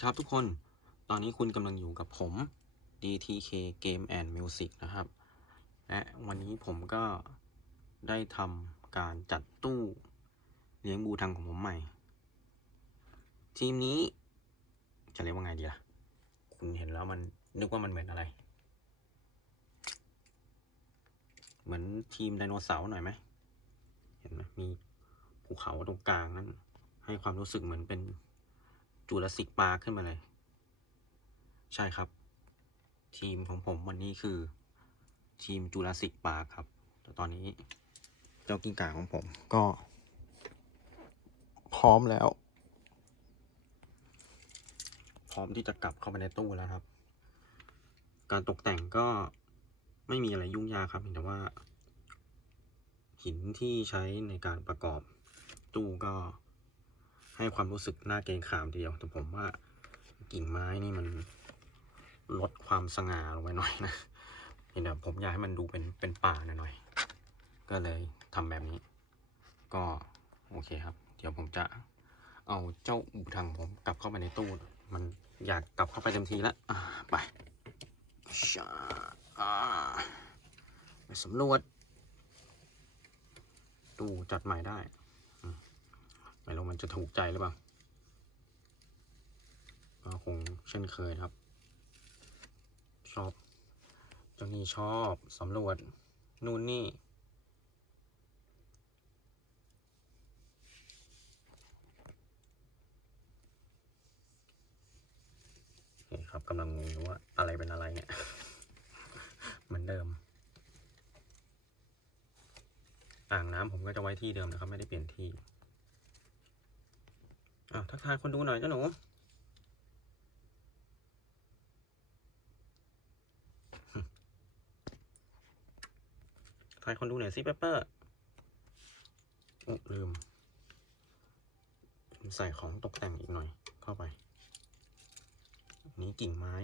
ดีครับทุกคน ตอนนี้คุณกำลังอยู่กับผม DTK Game and Music นะครับ และวันนี้ผมก็ได้ทำการจัดตู้เลี้ยงบูทังของผมใหม่ ทีมนี้จะเรียกว่าไงดีล่ะ คุณเห็นแล้วมันนึกว่ามันเหมือนอะไร เหมือนทีมไดโนเสาร์หน่อยไหม เห็นไหมมีภูเขาตรงกลางนั้น ให้ความรู้สึกเหมือนเป็น จูราสสิกปาร์คขึ้นมาเลย ใช่ครับ ทีมของผมวันนี้คือ ทีมจูราสสิกปาร์คครับ แต่ตอนนี้เจ้ากิ้งก่าของผมก็ พร้อมแล้ว พร้อมที่จะกลับเข้าไปในตู้แล้วครับ การตกแต่งก็ไม่มีอะไรยุ่งยากครับเพียงแต่ว่า หินที่ใช้ในการประกอบตู้ก็ ให้ความรู้สึกน่าเกรงขามทีเดียว แต่ผมว่ากิ่งไม้นี่มันลดความสง่าลงไปหน่อยนะเห็นแบบผมอยากให้มันดูเป็นเป็นป่าหน่อยๆก็เลยทำแบบนี้ ก็โอเคครับ เดี๋ยวผมจะเอาเจ้าอูทังผมกลับเข้าไปในตู้ มันอยากกลับเข้าไปเต็มทีแล้วไปชาไปสำรวจตู้จัดใหม่ได้ ไม่รู้มันจะถูกใจหรือเปล่าก็คงเช่นเคยครับ ชอบเจ้านี่ชอบสำรวจนู่นนี่โอเคครับกำลังงงอยู่ว่าอะไรเป็นอะไรเนี่ย เหมือนเดิม อ่างน้ำผมก็จะไว้ที่เดิมนะครับ ไม่ได้เปลี่ยนที่ ทักทายคนดูหน่อยเจ้าหนูทายคนดูหน่อยสิเปเปอร์อ้ลืม ใส่ของตกแต่งอีกหน่อย เข้าไปนนี้กิ่งไม้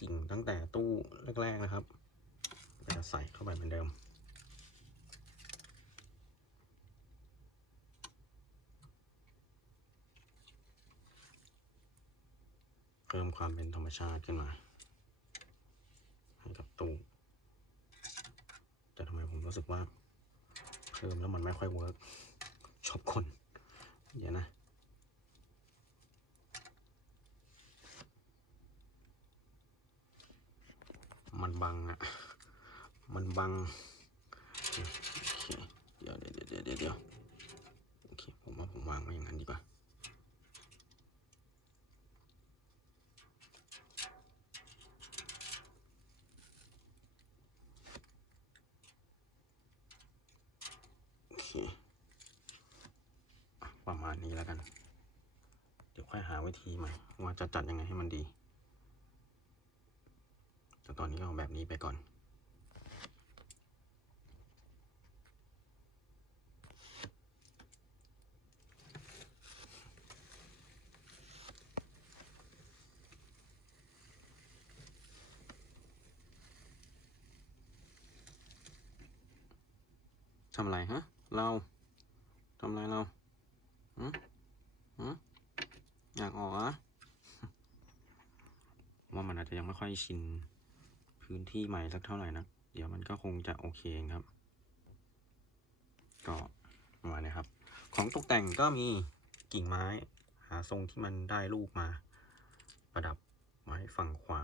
กิ่งตั้งแต่ตู้แรก ๆ นะครับจะใส่เข้าไปเหมือนเดิม พิ่มความเป็นธรรมชาติขึ้นมา ให้กับตู้แต่ทำไมผมรู้สึกว่า เพิ่มแล้วมันไม่ค่อยเวิร์กชอบคนเดี๋ยวนะมันบังอะมันบัง โอเค เดี๋ยวเดี๋ยวเดี๋ยวเดี๋ยวเดี๋ยวโอเค ผมว่าผมวางไว้อย่างนั้นดีกว่า โอเคอะประมา ณนี้แล้วกัน เดี๋ยวค่อยหาวิธีใหม่ว่าจะจัดยังไงให้มันดี แต่ตอนนี้ก็เอาแบบนี้ไปก่อนทำอะไรฮะ เรา ทำอะไรเรา อยากออกอะว่ามันอาจจะยังไม่ค่อยชินพื้นที่ใหม่สักเท่าไหร่นะ เดี๋ยวมันก็คงจะโอเคเองครับ ก็ประมาณนี้ครับ ของตกแต่งก็มีกิ่งไม้ หาทรงที่มันได้รูปมา ประดับไว้ฝั่งขวา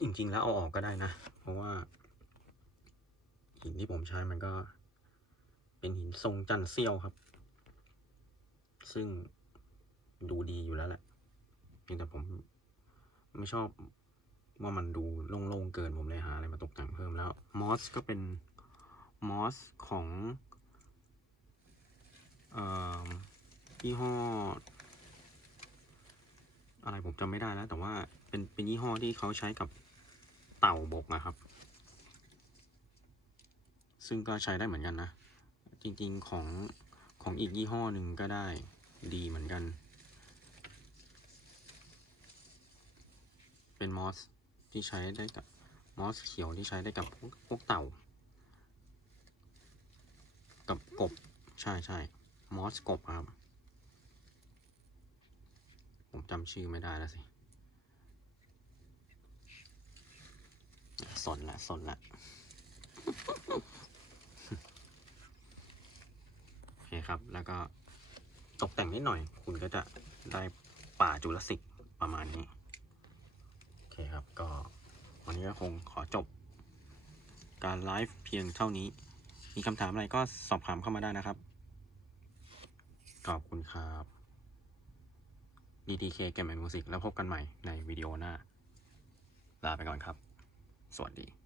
จริง ๆ แล้วเอาออกก็ได้นะ เพราะว่า หินที่ผมใช้มันก็ เป็นหินทรงจันเซียวครับ ซึ่งดูดีอยู่แล้วแหละเพียงแต่ผมไม่ชอบว่ามันดูโล่งๆเกินผมเลยหาอะไรมาตกแต่งเพิ่มแล้วมอสก็เป็นมอสของยี่ห้อ อะไรผมจำไม่ได้แล้ว แต่ว่าเป็นเป็นยี่ห้อที่เขาใช้กับเต่าบกนะครับ ซึ่งก็ใช้ได้เหมือนกันนะ จริงๆของของอีกยี่ห้อหนึ่งก็ได้ ดีเหมือนกัน เป็นมอสที่ใช้ได้กับมอสเขียวที่ใช้ได้กับพวกพวกเต่า กับกบ ใช่ใช่มอสกบครับ ผมจำชื่อไม่ได้แล้วสิ สนละสนละโอเคครับ แล้วก็ นิดหน่อย คุณก็จะได้ป่าจุลศิกประมาณนี้ โอเคครับก็วันนี้ก็คงขอจบ การไลฟ์เพียงเท่านี้ มีคำถามอะไรก็สอบถามเข้ามาได้นะครับ ขอบคุณครับ DTK เกมแอนด์มิวสิกแล้วพบกันใหม่ในวิดีโอหน้า ลาไปก่อนครับ สวัสดี